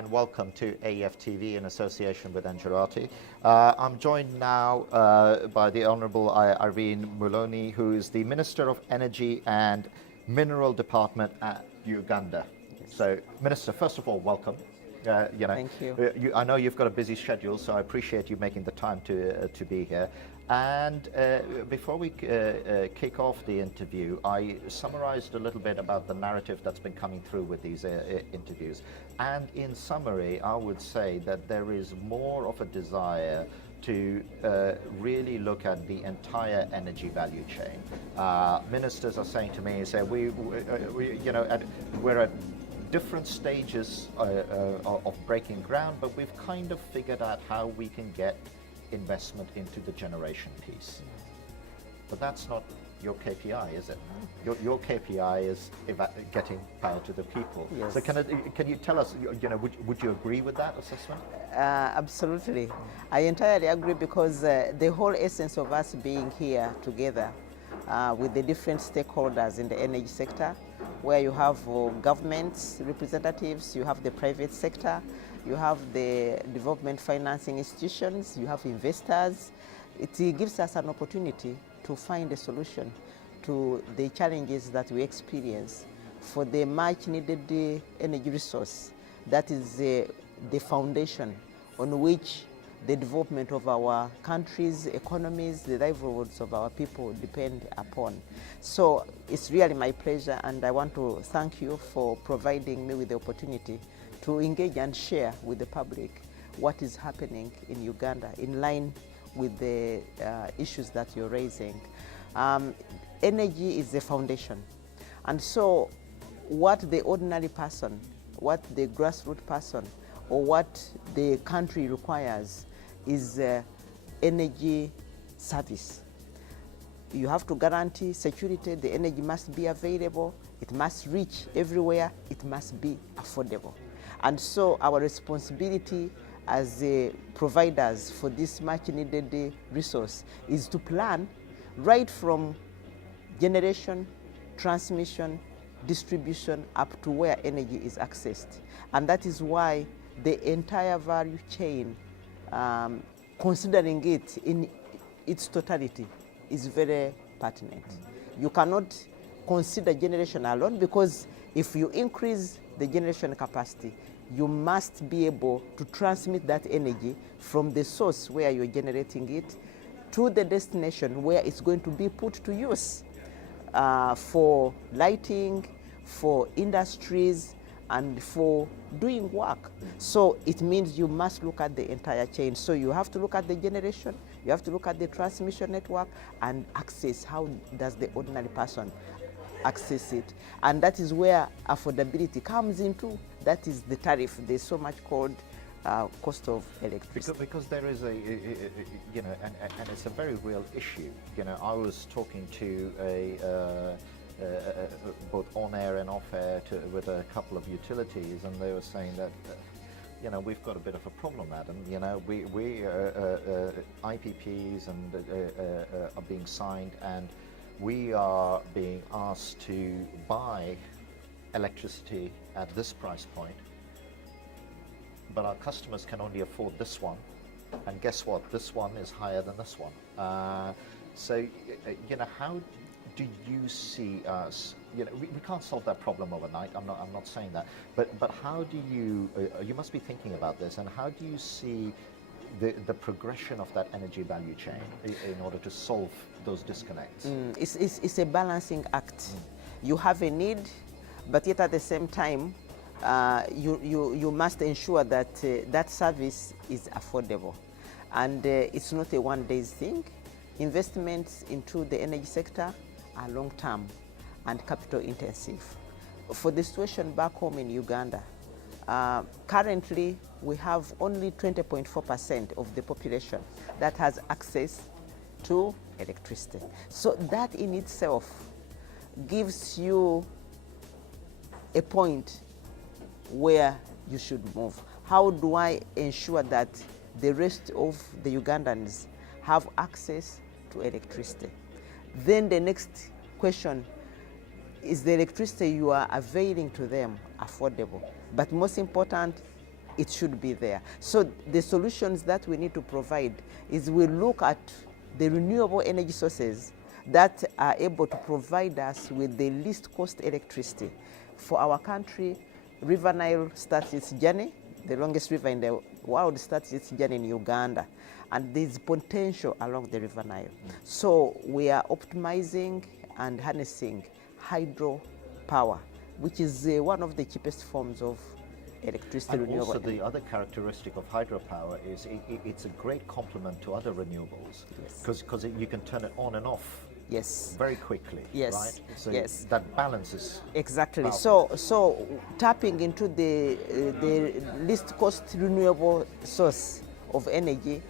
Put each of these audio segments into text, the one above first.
and welcome to AEF TV in association with Angelati. I'm joined now by the Honourable Irene Muloni, who is the Minister of Energy and Mineral Department at Uganda. So, Minister, first of all, welcome. Thank you. I know you've got a busy schedule, so I appreciate you making the time to be here. And before we kick off the interview, I summarized a little bit about the narrative that's been coming through with these interviews. And in summary, I would say that there is more of a desire to really look at the entire energy value chain. Ministers are saying to me, we're at different stages of breaking ground, but we've kind of figured out how we can get investment into the generation piece. But that's not your KPI, is it? Your KPI is getting power to the people. Yes. So can you tell us, would you agree with that assessment? Absolutely. I entirely agree, because the whole essence of us being here together with the different stakeholders in the energy sector, where you have governments, representatives, you have the private sector, you have the development financing institutions, you have investors. It gives us an opportunity to find a solution to the challenges that we experience for the much needed energy resource that is the foundation on which the development of our countries, economies, the livelihoods of our people depend upon. So it's really my pleasure, and I want to thank you for providing me with the opportunity to engage and share with the public what is happening in Uganda in line with the issues that you're raising. Energy is the foundation. And so what the ordinary person, what the grassroots person, or what the country requires is energy service. You have to guarantee security. The energy must be available. It must reach everywhere. It must be affordable. And so our responsibility as providers for this much needed resource is to plan right from generation, transmission, distribution up to where energy is accessed. And that is why the entire value chain, considering it in its totality, is very pertinent. You cannot consider generation alone, because if you increase the generation capacity, you must be able to transmit that energy from the source where you're generating it to the destination where it's going to be put to use for lighting, for industries, and for doing work. So it means you must look at the entire chain. So you have to look at the generation, you have to look at the transmission network, and access. How does the ordinary person access it? And that is where affordability comes into. That is the tariff. There's so much called cost of electricity. Because there is and it's a very real issue. I was talking to both on air and off air with a couple of utilities, and they were saying that we've got a bit of a problem, Adam. We IPPs are being signed, and we are being asked to buy electricity at this price point, but our customers can only afford this one, and guess what? This one is higher than this one. So how do you see us? We can't solve that problem overnight. I'm not saying that. But how do you? You must be thinking about this. And how do you see the progression of that energy value chain in order to solve those disconnects? It's a balancing act. You have a need, but yet at the same time, you must ensure that that service is affordable, and it's not a one-day thing. Investments into the energy sector are long-term and capital-intensive. For the situation back home in Uganda, currently we have only 20.4% of the population that has access to electricity. So that in itself gives you a point where you should move. How do I ensure that the rest of the Ugandans have access to electricity? Then the next question is, the electricity you are availing to them affordable? But most important, it should be there. So the solutions that we need to provide is we look at the renewable energy sources that are able to provide us with the least cost electricity. For our country, River Nile starts its journey, the longest river in the world starts its journey in Uganda, and there's potential along the River Nile. So we are optimizing and harnessing hydro power, which is one of the cheapest forms of electricity. And renewable also energy. the other characteristic of hydropower is it's a great complement to other renewables, because you can turn it on and off very quickly, right? So that balances. Exactly. So tapping into the least cost renewable source of energy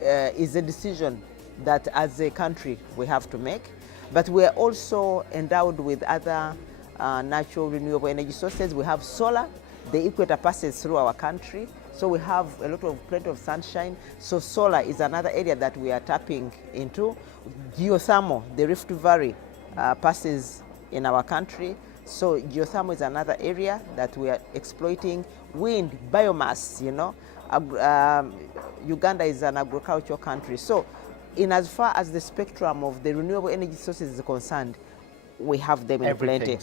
is a decision that as a country we have to make, but we are also endowed with other natural renewable energy sources. We have solar. The equator passes through our country, so we have plenty of sunshine. So solar is another area that we are tapping into. Geothermal, the Rift Valley passes in our country, so geothermal is another area that we are exploiting. Wind, biomass, Uganda is an agricultural country, so in as far as the spectrum of the renewable energy sources is concerned, we have them in plenty.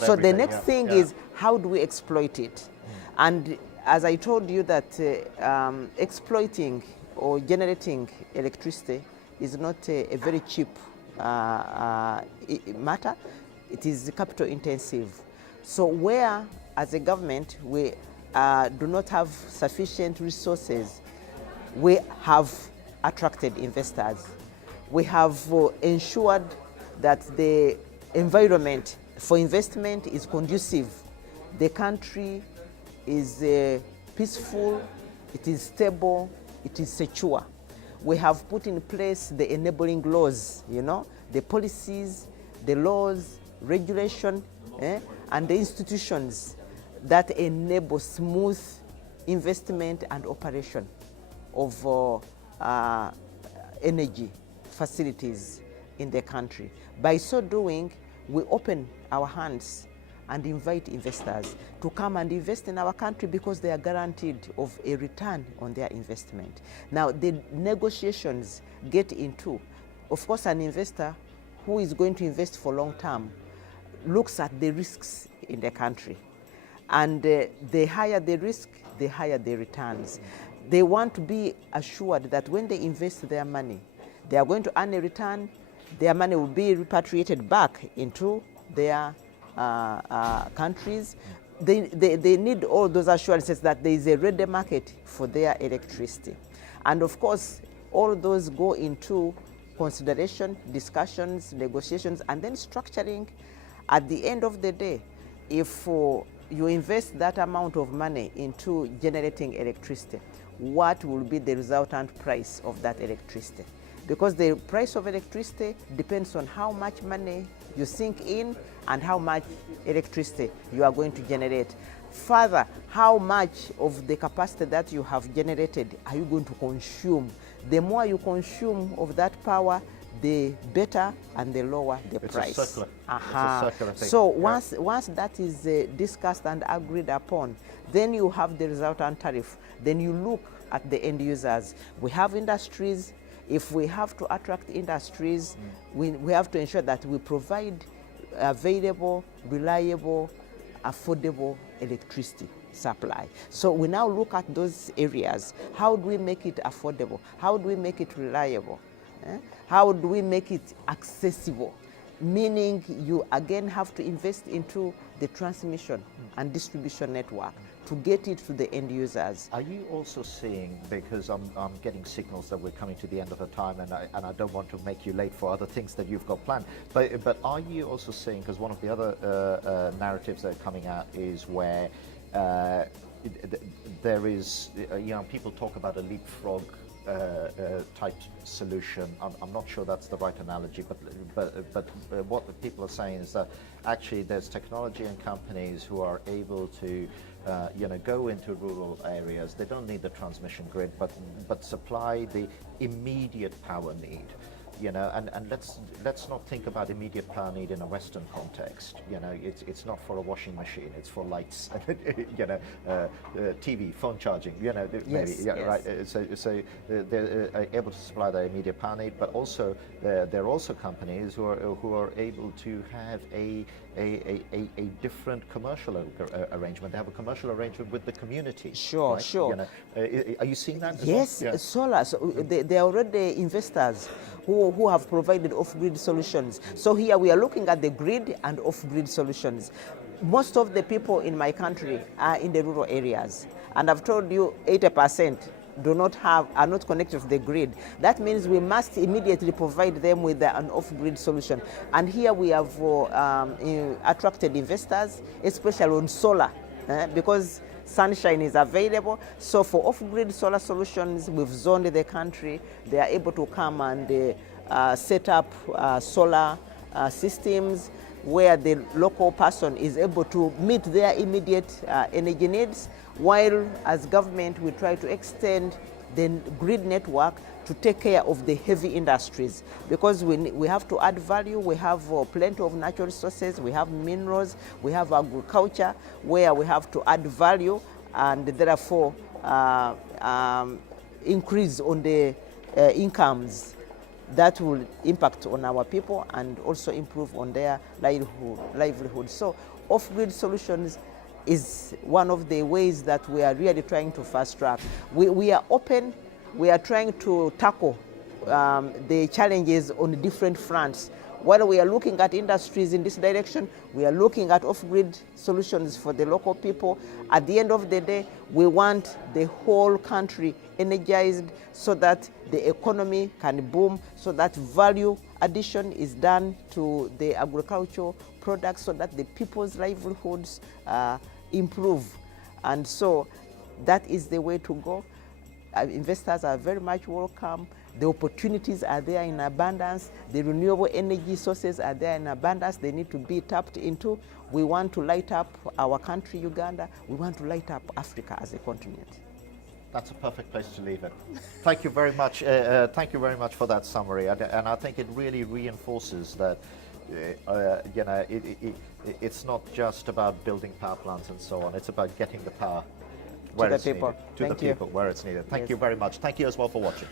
So the next thing is, how do we exploit it? And as I told you that exploiting or generating electricity is not a very cheap matter. It is capital intensive. So where as a government we do not have sufficient resources, we have attracted investors. We have ensured that the environment for investment is conducive. The country is peaceful, it is stable, it is secure. We have put in place the enabling laws, the policies, the laws, regulation, and the institutions that enable smooth investment and operation of energy facilities in the country. By so doing, we open our hands and invite investors to come and invest in our country because they are guaranteed of a return on their investment. Now, the negotiations get into, of course, an investor who is going to invest for long term looks at the risks in the country. And the higher the risk, the higher the returns. They want to be assured that when they invest their money, they are going to earn a return. Their money will be repatriated back into their countries. They need all those assurances that there is a ready market for their electricity. And of course, all those go into consideration, discussions, negotiations, and then structuring. At the end of the day, if you invest that amount of money into generating electricity, what will be the resultant price of that electricity? Because the price of electricity depends on how much money you sink in and how much electricity you are going to generate. Further, how much of the capacity that you have generated are you going to consume? The more you consume of that power, the better and the lower the price. It's a circular thing. So once that is discussed and agreed upon, then you have the resultant tariff. Then you look at the end users. We have industries. If we have to attract industries, we have to ensure that we provide available, reliable, affordable electricity supply. So we now look at those areas. How do we make it affordable? How do we make it reliable? How do we make it accessible? Meaning you again have to invest into the transmission and distribution network to get it to the end users. Are you also seeing, because I'm getting signals that we're coming to the end of the time, and I don't want to make you late for other things that you've got planned, but are you also seeing, because one of the other narratives that are coming out is where there is, people talk about a leapfrog type solution. I'm not sure that's the right analogy, but what the people are saying is that actually there's technology and companies who are able to go into rural areas. They don't need the transmission grid, but supply the immediate power need. you know, and let's not think about immediate power need in a Western context. You know, it's not for a washing machine; it's for lights, you know, TV, phone charging. You know, maybe right. So they're able to supply the immediate power need, but also there are also companies who are able to have a different commercial arrangement. They have a commercial arrangement with the community. Sure, right? sure. You know, are you seeing that? Yes, well? Yeah. solar. So they are already investors who have provided off-grid solutions. So here we are looking at the grid and off-grid solutions. Most of the people in my country are in the rural areas, and I've told you 80% are not connected to the grid. That means we must immediately provide them with an off-grid solution. And here we have attracted investors, especially on solar, because sunshine is available. So for off-grid solar solutions, we've zoned the country. They are able to come and set up solar systems where the local person is able to meet their immediate energy needs, while as government we try to extend the grid network to take care of the heavy industries, because we have to add value. We have plenty of natural resources, we have minerals, we have agriculture where we have to add value and therefore increase on the incomes that will impact on our people and also improve on their livelihood. So off-grid solutions is one of the ways that we are really trying to fast track. We are open, we are trying to tackle the challenges on different fronts. While we are looking at industries in this direction, we are looking at off-grid solutions for the local people. At the end of the day, we want the whole country energized so that the economy can boom, so that value addition is done to the agricultural products, so that the people's livelihoods improve. And so that is the way to go. Investors are very much welcome. The opportunities are there in abundance. The renewable energy sources are there in abundance. They need to be tapped into. We want to light up our country, Uganda. We want to light up Africa as a continent. That's a perfect place to leave it. Thank you very much. Thank you very much for that summary. And I think it really reinforces that you know, it's not just about building power plants and so on. It's about getting the power where it's needed. To the people where it's needed. Thank you very much. Thank you as well for watching.